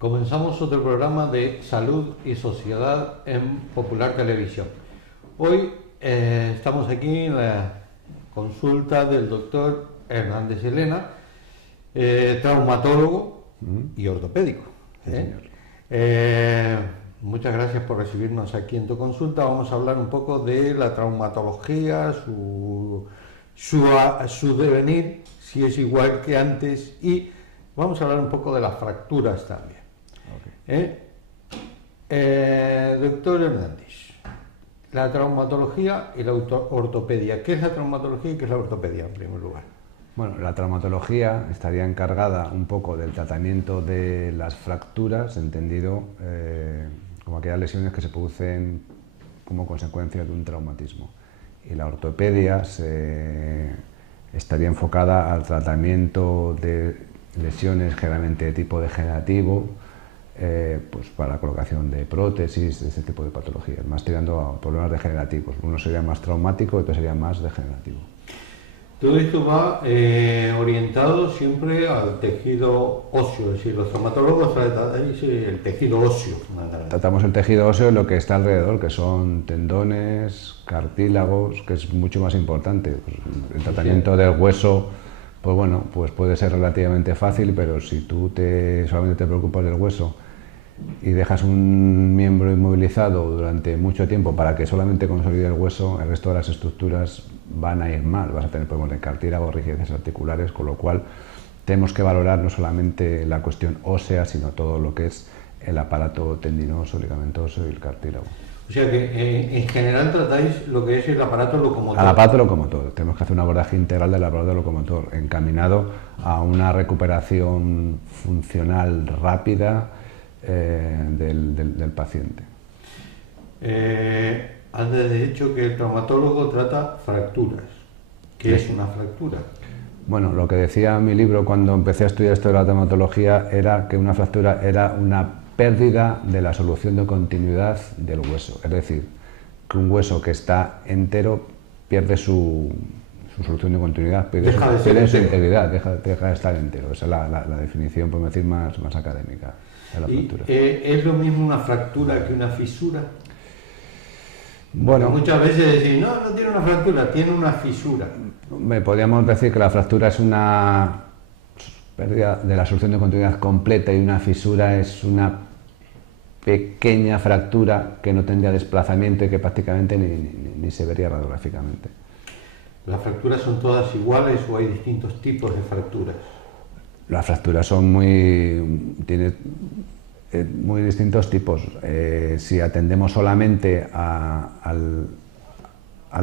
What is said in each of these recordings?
Comenzamos otro programa de salud y sociedad en Popular Televisión. Hoy estamos aquí en la consulta del doctor Hernández Elena, traumatólogo y ortopédico. Sí, señor. Muchas gracias por recibirnos aquí en tu consulta. Vamos a hablar un poco de la traumatología, su devenir, si es igual que antes, y vamos a hablar un poco de las fracturas también. Doctor Hernández, la traumatología y la ortopedia. ¿Qué es la traumatología y qué es la ortopedia en primer lugar? Bueno, la traumatología estaría encargada un poco del tratamiento de las fracturas, entendido como aquellas lesiones que se producen como consecuencia de un traumatismo. Y la ortopedia estaría enfocada al tratamiento de lesiones generalmente de tipo degenerativo, pues para la colocación de prótesis, de ese tipo de patologías, más tirando a problemas degenerativos. Uno sería más traumático y otro sería más degenerativo. Todo esto va orientado siempre al tejido óseo, es decir, los traumatólogos tratáis el tejido óseo. Tratamos el tejido óseo y lo que está alrededor, que son tendones, cartílagos, que es mucho más importante. Pues el tratamiento del hueso, pues bueno, pues puede ser relativamente fácil, pero si tú solamente te preocupas del hueso y dejas un miembro inmovilizado durante mucho tiempo para que solamente consolide el hueso, el resto de las estructuras van a ir mal, vas a tener problemas de cartílago, rigidez articulares, con lo cual tenemos que valorar no solamente la cuestión ósea, sino todo lo que es el aparato tendinoso, ligamentoso y el cartílago. O sea que en general tratáis lo que es el aparato locomotor. Al aparato locomotor. Tenemos que hacer un abordaje integral del aparato locomotor, encaminado a una recuperación funcional rápida del paciente. Antes de hecho que el traumatólogo trata fracturas. ¿Qué es una fractura? Bueno, lo que decía mi libro cuando empecé a estudiar esto de la traumatología era que una fractura era una pérdida de la solución de continuidad del hueso. Es decir, que un hueso que está entero pierde su solución de continuidad, pierde su integridad, deja de estar entero. Esa es la definición, podemos decir, más académica de la fractura. ¿Es lo mismo una fractura que una fisura? Bueno, porque muchas veces decís, no tiene una fractura, tiene una fisura. Podríamos decir que la fractura es una pérdida de la solución de continuidad completa y una fisura es una pequeña fractura que no tendría desplazamiento y que prácticamente ni se vería radiográficamente. ¿Las fracturas son todas iguales o hay distintos tipos de fracturas? Las fracturas son tienen muy distintos tipos. Si atendemos solamente a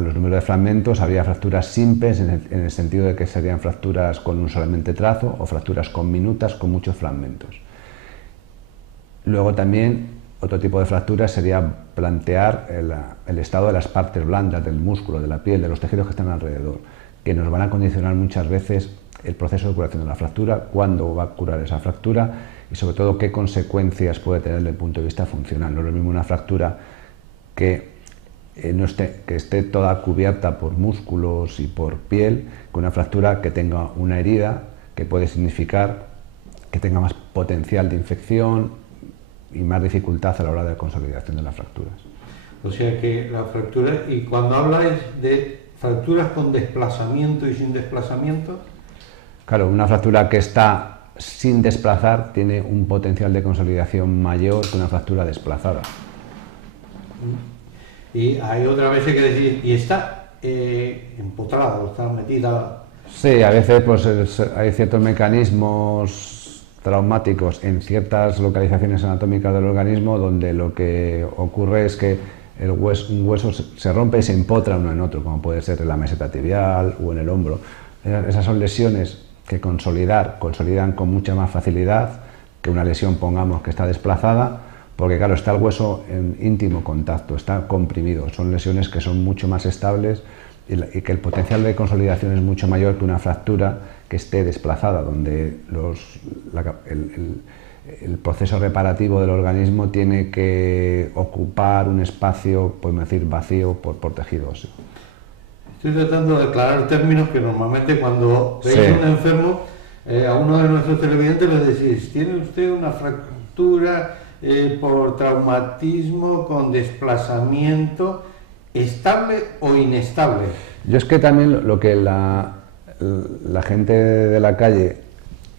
los números de fragmentos, habría fracturas simples en el sentido de que serían fracturas con un solamente trazo o fracturas con minutas con muchos fragmentos. Luego también otro tipo de fracturas sería plantear el estado de las partes blandas del músculo, de la piel, de los tejidos que están alrededor, que nos van a condicionar muchas veces el proceso de curación de la fractura, cuándo va a curar esa fractura y sobre todo qué consecuencias puede tener desde el punto de vista funcional. No es lo mismo una fractura que esté toda cubierta por músculos y por piel, que una fractura que tenga una herida, que puede significar que tenga más potencial de infección y más dificultad a la hora de la consolidación de las fracturas. O sea que la fractura, y cuando habláis de fracturas con desplazamiento y sin desplazamiento... Claro, una fractura que está sin desplazar tiene un potencial de consolidación mayor que una fractura desplazada. Y hay otra vez que decir, y está empotrada, está metida... Sí, a veces pues, hay ciertos mecanismos traumáticos en ciertas localizaciones anatómicas del organismo donde lo que ocurre es que un hueso se rompe y se empotra uno en otro, como puede ser en la meseta tibial o en el hombro. Esas son lesiones que consolidan con mucha más facilidad que una lesión, pongamos, que está desplazada, porque claro, está el hueso en íntimo contacto, está comprimido. Son lesiones que son mucho más estables y que el potencial de consolidación es mucho mayor que una fractura que esté desplazada, donde el proceso reparativo del organismo tiene que ocupar un espacio, podemos decir, vacío por tejido óseo. Estoy tratando de aclarar términos que normalmente cuando veis a un enfermo, a uno de nuestros televidentes le decís, ¿tiene usted una fractura? fractura por traumatismo, con desplazamiento, ¿estable o inestable? Yo es que también lo que la gente de la calle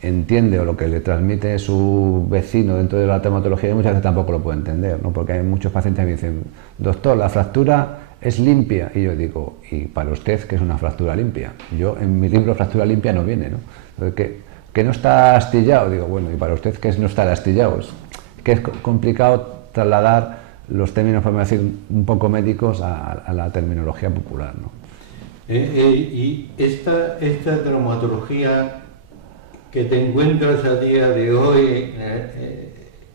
entiende o lo que le transmite su vecino dentro de la traumatología muchas veces tampoco lo puede entender, ¿no? Porque hay muchos pacientes que me dicen, doctor, la fractura es limpia, y yo digo, ¿y para usted qué es una fractura limpia? Yo en mi libro fractura limpia no viene, ¿no? Entonces, que no está astillado, digo, bueno, ¿y para usted qué es no estar astillado? Que es complicado trasladar los términos, por decir, un poco médicos a la terminología popular, ¿no? Y esta traumatología que te encuentras a día de hoy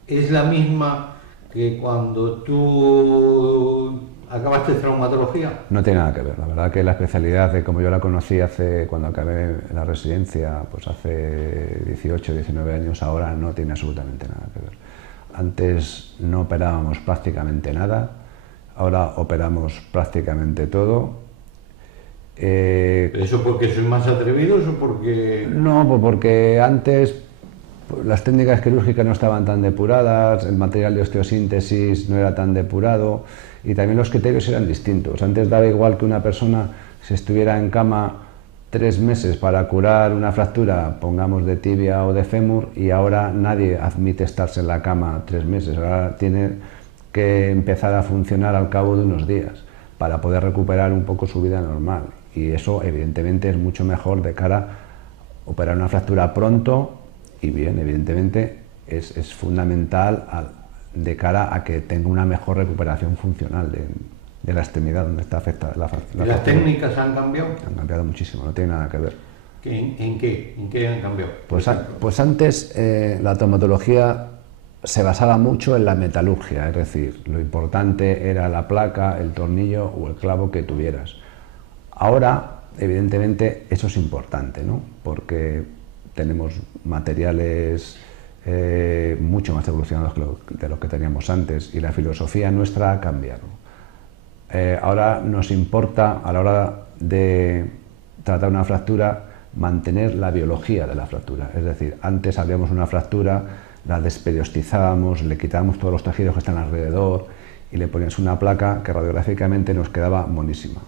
es la misma que cuando tú acabaste traumatología. No tiene nada que ver, la verdad que la especialidad de como yo la conocí cuando acabé la residencia, pues hace 18, 19 años, ahora no tiene absolutamente nada que ver. Antes no operábamos prácticamente nada, ahora operamos prácticamente todo. ¿Eso porque sois más atrevidos o porque...? No, pues porque antes las técnicas quirúrgicas no estaban tan depuradas, el material de osteosíntesis no era tan depurado y también los criterios eran distintos. Antes daba igual que una persona se estuviera en cama 3 meses para curar una fractura, pongamos de tibia o de fémur, y ahora nadie admite estarse en la cama 3 meses. Ahora tiene que empezar a funcionar al cabo de unos días para poder recuperar un poco su vida normal. Y eso evidentemente es mucho mejor de cara a operar una fractura pronto y bien, evidentemente es fundamental de cara a que tenga una mejor recuperación funcional de la extremidad donde está afectada la fractura. ¿Las técnicas han cambiado? Han cambiado muchísimo, no tiene nada que ver. ¿En qué han cambiado? Pues antes la traumatología se basaba mucho en la metalurgia, es decir, lo importante era la placa, el tornillo o el clavo que tuvieras. Ahora, evidentemente, eso es importante, ¿no? Porque tenemos materiales mucho más evolucionados de lo que teníamos antes y la filosofía nuestra ha cambiado. Ahora nos importa, a la hora de tratar una fractura, mantener la biología de la fractura. Es decir, antes abríamos una fractura, la desperiodizábamos, le quitábamos todos los tejidos que están alrededor y le poníamos una placa que radiográficamente nos quedaba monísima.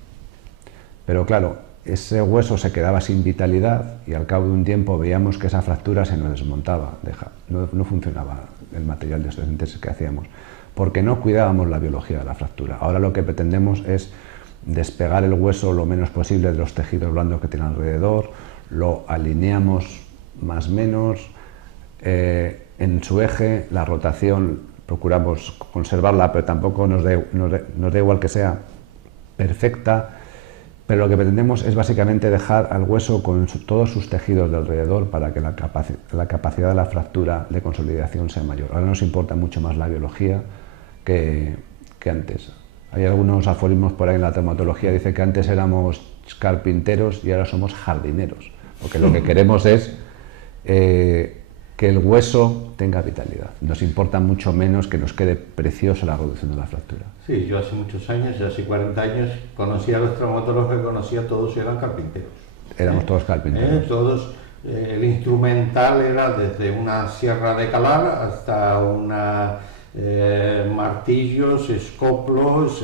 Pero claro, ese hueso se quedaba sin vitalidad y al cabo de un tiempo veíamos que esa fractura se nos desmontaba, no funcionaba el material de osteosíntesis que hacíamos, porque no cuidábamos la biología de la fractura. Ahora lo que pretendemos es despegar el hueso lo menos posible de los tejidos blandos que tiene alrededor, lo alineamos más o menos, en su eje, la rotación procuramos conservarla, pero tampoco nos da igual que sea perfecta. Pero lo que pretendemos es básicamente dejar al hueso con todos sus tejidos de alrededor para que la capacidad de la fractura de consolidación sea mayor. Ahora nos importa mucho más la biología que antes. Hay algunos aforismos por ahí en la traumatología, dice que antes éramos carpinteros y ahora somos jardineros, porque lo que queremos es que el hueso tenga vitalidad. Nos importa mucho menos que nos quede preciosa la reducción de la fractura. Sí, yo hace muchos años, hace 40 años, conocía a los traumatólogos que conocía, todos eran carpinteros. Éramos todos carpinteros. Todos, el instrumental era desde una sierra de calar hasta martillos, escoplos,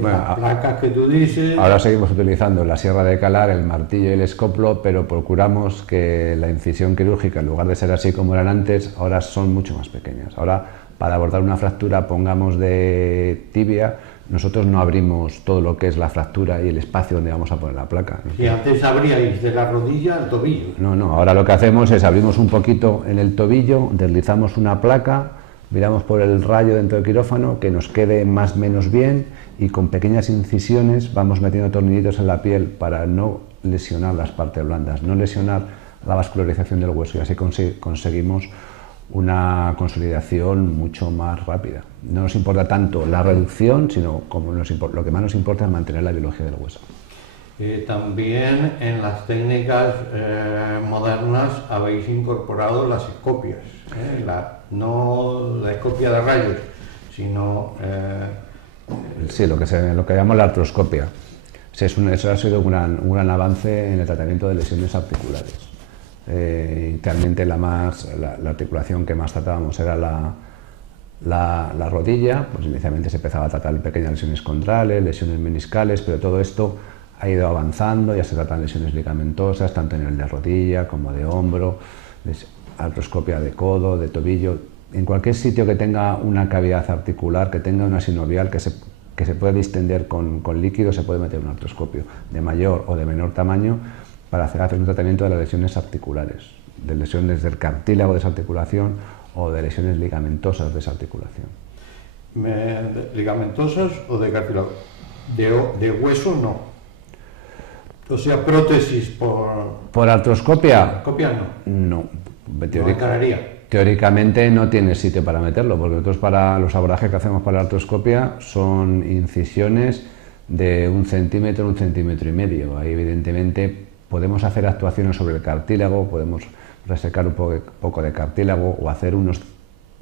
bueno, las placas que tú dices. Ahora seguimos utilizando la sierra de calar, el martillo y el escoplo, pero procuramos que la incisión quirúrgica, en lugar de ser así como eran antes, ahora son mucho más pequeñas. Ahora, para abordar una fractura, pongamos de tibia, nosotros no abrimos todo lo que es la fractura y el espacio donde vamos a poner la placa, ¿no? Y antes abríais de la rodilla al tobillo. No, ahora lo que hacemos es abrimos un poquito en el tobillo, deslizamos una placa, miramos por el rayo dentro del quirófano, que nos quede más o menos bien, y con pequeñas incisiones vamos metiendo tornillitos en la piel para no lesionar las partes blandas, no lesionar la vascularización del hueso, y así conseguimos una consolidación mucho más rápida. No nos importa tanto la reducción, sino lo que más nos importa es mantener la biología del hueso. También en las técnicas modernas habéis incorporado las escopias, no la escopia de rayos, sino... Sí, lo que llamamos la artroscopia. Eso ha sido un gran avance en el tratamiento de lesiones articulares. Inicialmente la articulación que más tratábamos era la rodilla, pues inicialmente se empezaba a tratar pequeñas lesiones condrales, lesiones meniscales, pero todo esto ha ido avanzando, ya se tratan lesiones ligamentosas, tanto en el de rodilla como de hombro, artroscopia de codo, de tobillo, en cualquier sitio que tenga una cavidad articular, que tenga una sinovial que se puede distender con líquido, se puede meter un artroscopio de mayor o de menor tamaño para hacer un tratamiento de las lesiones articulares, de lesiones del cartílago de esa articulación o de lesiones ligamentosas de esa articulación. ¿Ligamentosas o de cartílago? De hueso no. O sea, prótesis ¿Por artroscopia? ¿Artroscopia no? No. Teóricamente no tiene sitio para meterlo, porque nosotros para los abordajes que hacemos para la artroscopia son incisiones de 1 centímetro, 1,5 centímetros. Ahí evidentemente podemos hacer actuaciones sobre el cartílago, podemos resecar un poco de cartílago o hacer unas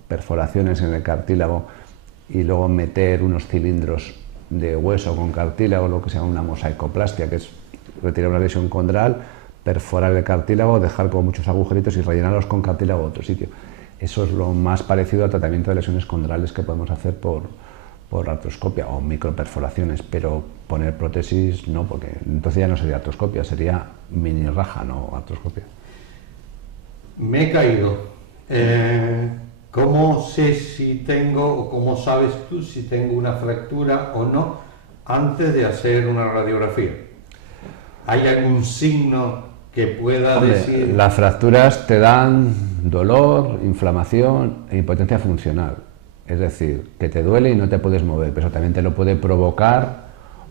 perforaciones en el cartílago y luego meter unos cilindros de hueso con cartílago, lo que se llama una mosaicoplastia, que es retirar una lesión condral, perforar el cartílago, dejar con muchos agujeritos y rellenarlos con cartílago a otro sitio. Eso es lo más parecido al tratamiento de lesiones condrales que podemos hacer por artroscopia o microperforaciones, pero poner prótesis no, porque entonces ya no sería artroscopia, sería mini raja, no artroscopia. Me he caído. ¿Cómo sé si tengo, o cómo sabes tú si tengo una fractura o no antes de hacer una radiografía? ¿Hay algún signo que pueda decir? Las fracturas te dan dolor, inflamación e impotencia funcional. Es decir, que te duele y no te puedes mover, pero eso también te lo puede provocar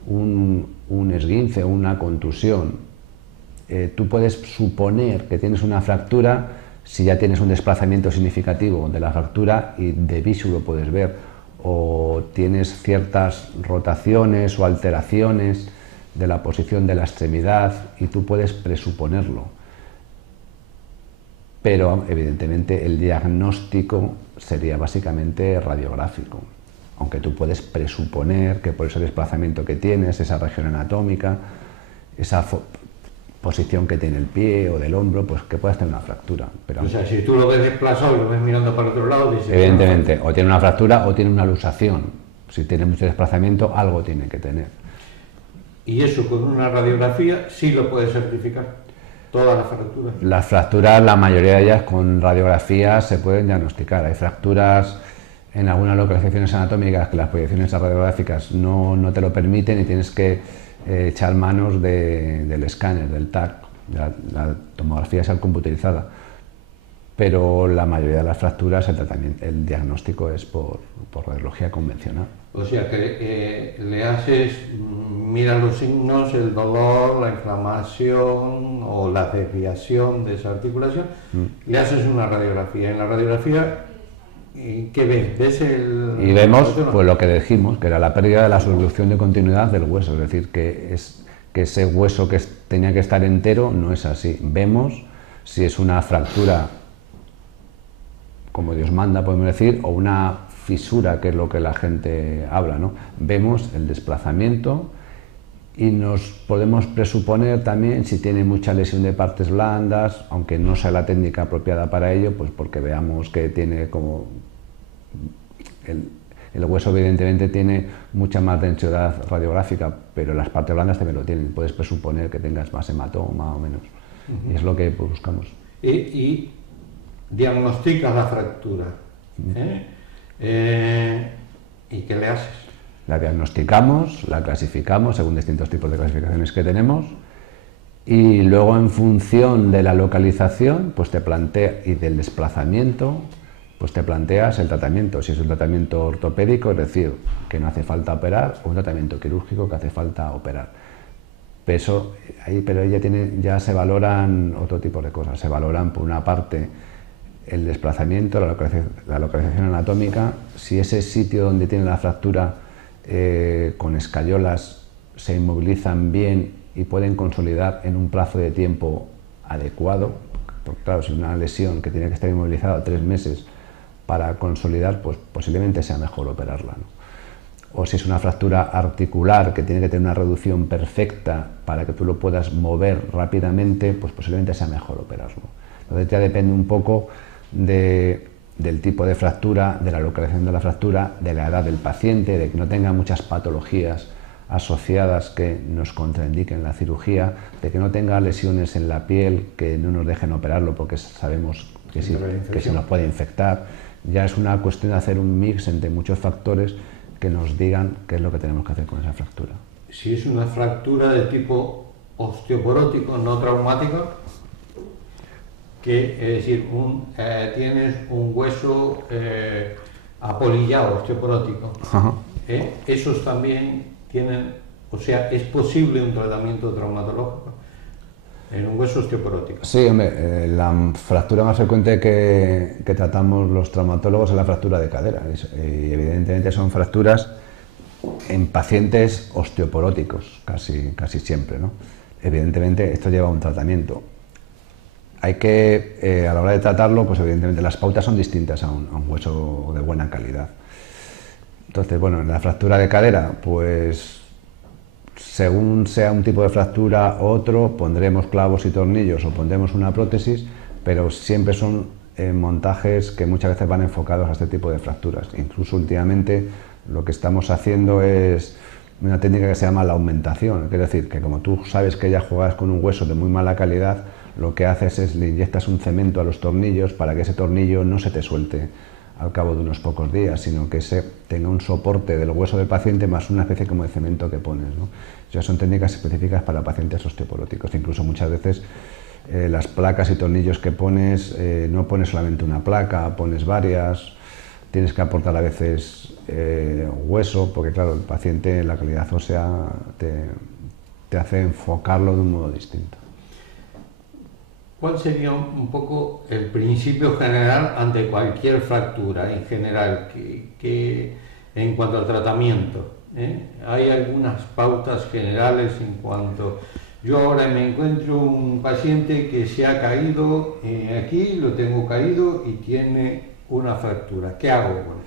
un esguince o una contusión. Tú puedes suponer que tienes una fractura si ya tienes un desplazamiento significativo de la fractura y de visu lo puedes ver, o tienes ciertas rotaciones o alteraciones de la posición de la extremidad y tú puedes presuponerlo. Pero evidentemente el diagnóstico sería básicamente radiográfico, aunque tú puedes presuponer que por ese desplazamiento que tienes, esa región anatómica, esa posición que tiene el pie o del hombro, pues que puedas tener una fractura. Pero, o sea, si tú lo ves desplazado y lo ves mirando para otro lado, dices, evidentemente, o tiene una fractura o tiene una luxación. Si tiene mucho desplazamiento, algo tiene que tener. Y eso con una radiografía sí lo puedes certificar. Todas las fracturas. Las fracturas, la mayoría de ellas con radiografías se pueden diagnosticar. Hay fracturas en algunas localizaciones anatómicas que las proyecciones radiográficas no te lo permiten y tienes que echar manos del escáner, del TAC. La tomografía es computerizada. Pero la mayoría de las fracturas, el diagnóstico es por radiología convencional. O sea que le haces, mira los signos, el dolor, la inflamación o la desviación de esa articulación, le haces una radiografía. En la radiografía, ¿qué ves? Y vemos pues lo que dijimos, que era la pérdida de la subducción de continuidad del hueso, es decir, que ese hueso que tenía que estar entero no es así. Vemos si es una fractura como Dios manda, podemos decir, o una fisura, que es lo que la gente habla, ¿no? Vemos el desplazamiento y nos podemos presuponer también si tiene mucha lesión de partes blandas, aunque no sea la técnica apropiada para ello, pues porque veamos que tiene como... El hueso evidentemente tiene mucha más densidad radiográfica, pero las partes blandas también lo tienen. Puedes presuponer que tengas más hematoma o menos. Y es lo que pues, buscamos. Y diagnosticas la fractura. ¿Y qué le haces? La diagnosticamos, la clasificamos según distintos tipos de clasificaciones que tenemos y luego en función de la localización pues y del desplazamiento pues te planteas el tratamiento, si es un tratamiento ortopédico, es decir, que no hace falta operar, o un tratamiento quirúrgico que hace falta operar. Pero ya se valoran otro tipo de cosas, se valoran por una parte el desplazamiento, la localización anatómica, si ese sitio donde tiene la fractura con escayolas se inmovilizan bien y pueden consolidar en un plazo de tiempo adecuado, porque claro, si una lesión que tiene que estar inmovilizada 3 meses para consolidar, pues posiblemente sea mejor operarla, ¿no? O si es una fractura articular que tiene que tener una reducción perfecta para que tú lo puedas mover rápidamente, pues posiblemente sea mejor operarlo. Entonces ya depende un poco del tipo de fractura, de la localización de la fractura, de la edad del paciente, de que no tenga muchas patologías asociadas que nos contraindiquen la cirugía, de que no tenga lesiones en la piel que no nos dejen operarlo porque sabemos que, sí, que se nos puede infectar. Ya es una cuestión de hacer un mix entre muchos factores que nos digan qué es lo que tenemos que hacer con esa fractura. Si es una fractura de tipo osteoporótico, no traumático, que es decir, tienes un hueso apolillado, osteoporótico, esos también tienen, o sea, ¿es posible un tratamiento traumatológico en un hueso osteoporótico? Sí, hombre, la fractura más frecuente que tratamos los traumatólogos es la fractura de cadera, y evidentemente son fracturas en pacientes osteoporóticos, casi siempre, ¿no? Evidentemente esto lleva un tratamiento. Hay que, a la hora de tratarlo, pues evidentemente las pautas son distintas a un hueso de buena calidad. Entonces, bueno, en la fractura de cadera, pues según sea un tipo de fractura u otro, pondremos clavos y tornillos o pondremos una prótesis, pero siempre son montajes que muchas veces van enfocados a este tipo de fracturas. Incluso últimamente lo que estamos haciendo es una técnica que se llama la aumentación, es decir, que como tú sabes que ya juegas con un hueso de muy mala calidad, lo que haces es le inyectas un cemento a los tornillos para que ese tornillo no se te suelte al cabo de unos pocos días, sino que tenga un soporte del hueso del paciente más una especie como de cemento que pones, ¿no? O sea, son técnicas específicas para pacientes osteoporóticos. Incluso muchas veces las placas y tornillos que pones, no pones solamente una placa, pones varias, tienes que aportar a veces hueso, porque claro, el paciente, la calidad ósea te hace enfocarlo de un modo distinto. ¿Cuál sería un poco el principio general ante cualquier fractura en general que en cuanto al tratamiento? ¿Hay algunas pautas generales en cuanto... Yo ahora me encuentro un paciente que se ha caído aquí, lo tengo caído y tiene una fractura. ¿Qué hago con él?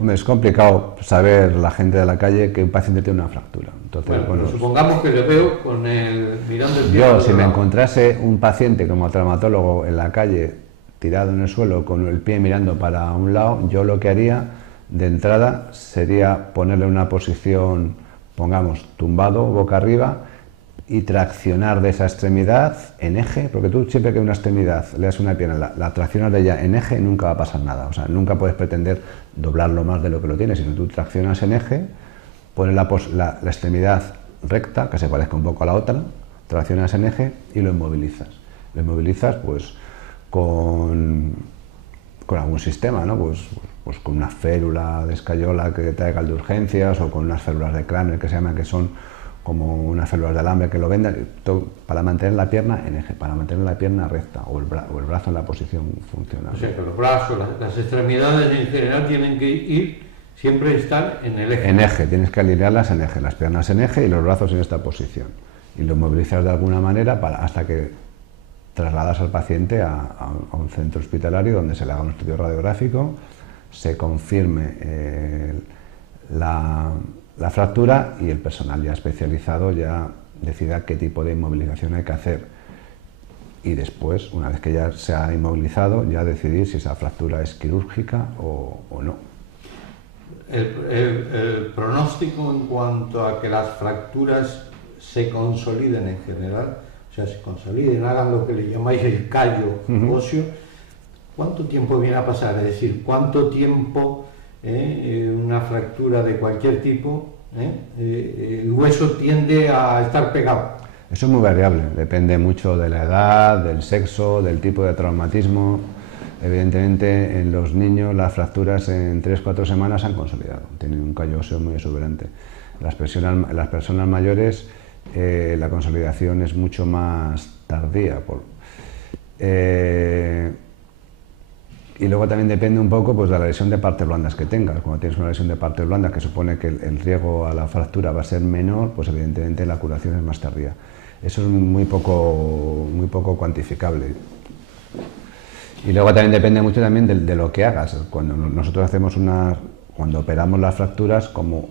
Hombre, es complicado saber la gente de la calle que un paciente tiene una fractura. Entonces, bueno, supongamos que le veo con mirando el pie. Yo, si me encontrase un paciente como traumatólogo en la calle, tirado en el suelo, con el pie mirando para un lado, yo lo que haría de entrada sería ponerle una posición, pongamos, tumbado, boca arriba, y traccionar de esa extremidad en eje, porque tú siempre que una extremidad le das una pierna, la traccionas de ella en eje, nunca va a pasar nada. O sea, nunca puedes pretender doblarlo más de lo que lo tienes, sino tú traccionas en eje, pones la extremidad recta, que se parezca un poco a la otra, traccionas en eje y lo inmovilizas. Lo inmovilizas pues con algún sistema, ¿no? Pues con una férula de escayola que traiga el de urgencias, o con unas férulas de cráneo que se llaman, que son como unas férulas de alambre que lo vendan, para mantener la pierna en eje, para mantener la pierna recta, o el brazo en la posición funcional. O sea que los brazos, las extremidades en general tienen que siempre estar en el eje. En eje, tienes que alinearlas en eje, las piernas en eje y los brazos en esta posición. Y lo movilizas de alguna manera hasta que trasladas al paciente a un centro hospitalario donde se le haga un estudio radiográfico, se confirme la fractura y el personal ya especializado ya decida qué tipo de inmovilización hay que hacer. Y después, una vez que ya se ha inmovilizado, ya decidir si esa fractura es quirúrgica o no. El pronóstico en cuanto a que las fracturas se consoliden en general, o sea, se consoliden, hagan lo que le llamáis el callo óseo, ¿cuánto tiempo viene a pasar? Es decir, ¿cuánto tiempo una fractura de cualquier tipo, el hueso tiende a estar pegado? Eso es muy variable, depende mucho de la edad, del sexo, del tipo de traumatismo. Evidentemente, en los niños las fracturas en 3-4 semanas se han consolidado, tienen un callo óseo muy exuberante. Las personas mayores, la consolidación es mucho más tardía. Y luego también depende un poco pues, de la lesión de partes blandas que tengas. Cuando tienes una lesión de partes blandas que supone que el riesgo a la fractura va a ser menor, pues evidentemente la curación es más tardía. Eso es muy poco cuantificable. Y luego también depende mucho también de lo que hagas. Cuando nosotros cuando operamos las fracturas, como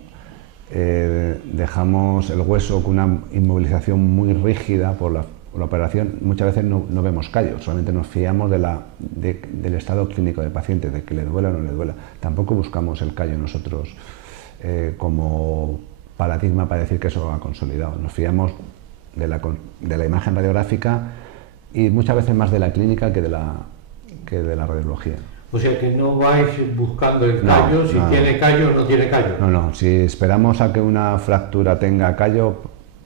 dejamos el hueso con una inmovilización muy rígida por la operación, muchas veces no vemos callo, solamente nos fiamos del estado clínico del paciente, de que le duela o no le duela. Tampoco buscamos el callo nosotros como paradigma para decir que eso ha consolidado. Nos fiamos de la imagen radiográfica y muchas veces más de la clínica que de la radiología. O sea que no vais buscando el callo, si tiene callo o no tiene callo. No, si esperamos a que una fractura tenga callo,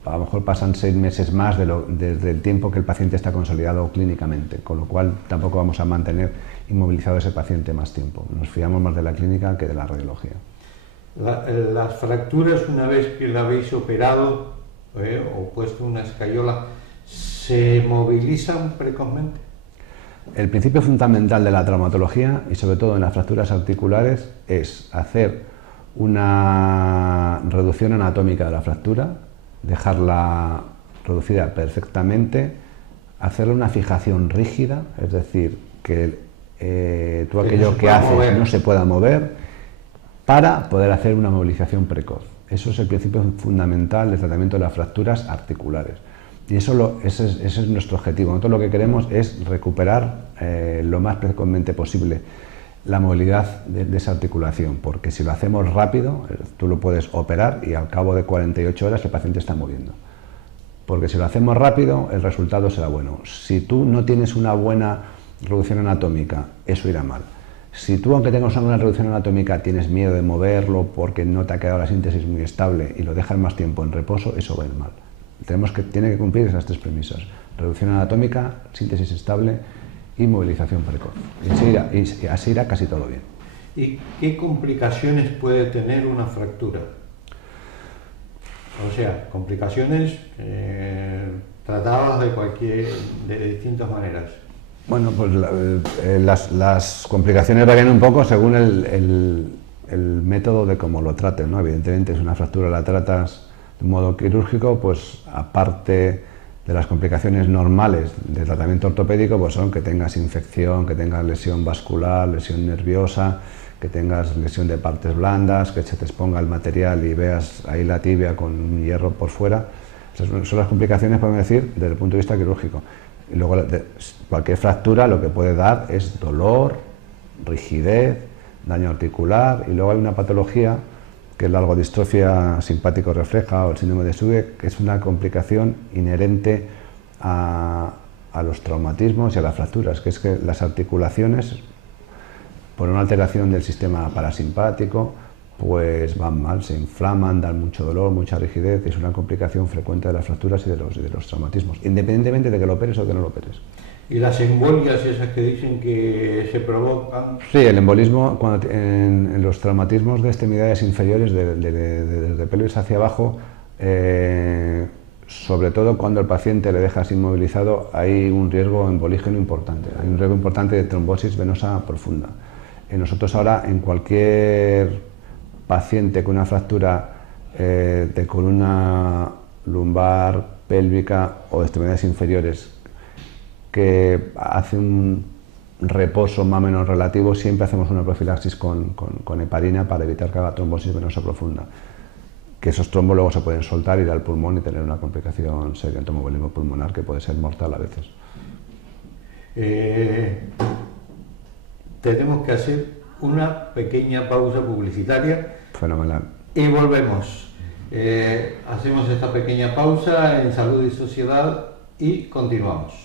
a lo mejor pasan 6 meses más desde el tiempo que el paciente está consolidado clínicamente, con lo cual tampoco vamos a mantener inmovilizado a ese paciente más tiempo. Nos fiamos más de la clínica que de la radiología. Las fracturas, una vez que la habéis operado o puesto una escayola, ¿se movilizan precozmente? El principio fundamental de la traumatología, y sobre todo en las fracturas articulares, es hacer una reducción anatómica de la fractura, dejarla reducida perfectamente, hacerle una fijación rígida, es decir, que todo aquello que hace no se pueda mover, para poder hacer una movilización precoz. Eso es el principio fundamental del tratamiento de las fracturas articulares. Y ese es nuestro objetivo. Nosotros lo que queremos es recuperar lo más precozmente posible la movilidad de esa articulación, porque si lo hacemos rápido, tú lo puedes operar y al cabo de 48 horas el paciente está moviendo. Porque si lo hacemos rápido, el resultado será bueno. Si tú no tienes una buena reducción anatómica, eso irá mal. Si tú, aunque tengas una buena reducción anatómica, tienes miedo de moverlo porque no te ha quedado la síntesis muy estable y lo dejas más tiempo en reposo, eso va a ir mal. Tiene que cumplir esas 3 premisas: reducción anatómica, síntesis estable y movilización precoz. Y así irá casi todo bien. ¿Y qué complicaciones puede tener una fractura? O sea, complicaciones tratadas de distintas maneras. Bueno, pues las complicaciones varían un poco según el método de cómo lo trates, ¿no? Evidentemente, si una fractura la tratas de un modo quirúrgico, pues aparte de las complicaciones normales de tratamiento ortopédico, pues son que tengas infección, que tengas lesión vascular, lesión nerviosa, que tengas lesión de partes blandas, que se te exponga el material y veas ahí la tibia con un hierro por fuera. Esas son las complicaciones, podemos decir, desde el punto de vista quirúrgico. Y luego cualquier fractura lo que puede dar es dolor, rigidez, daño articular, y luego hay una patología que es la algodistrofia simpático-refleja o el síndrome de Suge, que es una complicación inherente a los traumatismos y a las fracturas, que es que las articulaciones, por una alteración del sistema parasimpático, pues van mal, se inflaman, dan mucho dolor, mucha rigidez, y es una complicación frecuente de las fracturas y de los traumatismos, independientemente de que lo operes o que no lo operes. ¿Y las embolias esas que dicen que se provocan? Sí, el embolismo en los traumatismos de extremidades inferiores, desde pelvis hacia abajo, sobre todo cuando el paciente le dejas inmovilizado, hay un riesgo embolígeno importante, hay un riesgo importante de trombosis venosa profunda. Nosotros ahora, en cualquier paciente con una fractura de columna lumbar, pélvica o de extremidades inferiores, que hace un reposo más o menos relativo, siempre hacemos una profilaxis con heparina para evitar que haga trombosis venosa profunda. Que esos trombos luego se pueden soltar, ir al pulmón y tener una complicación seria, un tromboembolismo pulmonar que puede ser mortal a veces. Tenemos que hacer una pequeña pausa publicitaria. Fenomenal. Y volvemos. Hacemos esta pequeña pausa en Salud y Sociedad y continuamos.